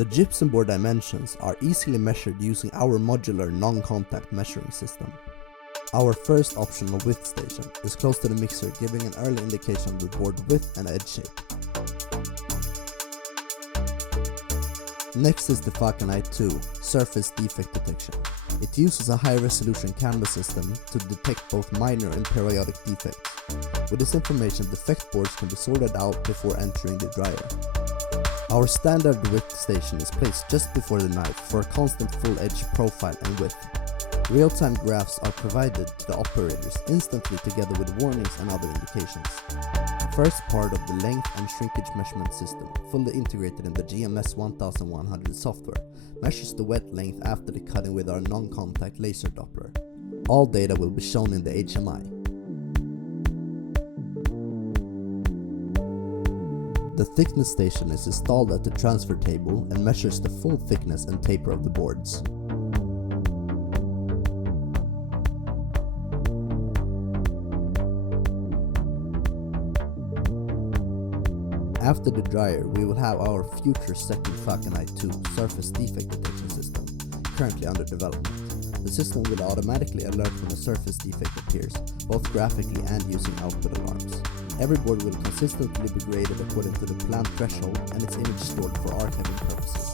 The gypsum board dimensions are easily measured using our modular non-contact measuring system. Our first optional width station is close to the mixer, giving an early indication of the board width and edge shape. Next is the FalconEye II surface defect detection. It uses a high-resolution camera system to detect both minor and periodic defects. With this information, defect boards can be sorted out before entering the dryer. Our standard width station is placed just before the knife for a constant full edge profile and width. Real-time graphs are provided to the operators instantly together with warnings and other indications. First part of the length and shrinkage measurement system, fully integrated in the GMS1100 software, measures the wet length after the cutting with our non-contact laser Doppler. All data will be shown in the HMI. The thickness station is installed at the transfer table and measures the full thickness and taper of the boards. After the dryer, we will have our future second FalconEye II surface defect detection system, currently under development. The system will automatically alert when a surface defect appears, both graphically and using output alarms. Every board will consistently be graded according to the planned threshold and its image stored for archiving purposes.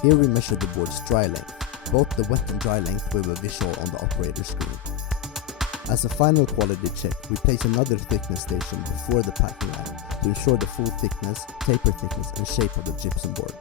Here we measure the board's dry length. Both the wet and dry length will be visual on the operator screen. As a final quality check, we place another thickness station before the packing line to ensure the full thickness, taper thickness and shape of the gypsum board.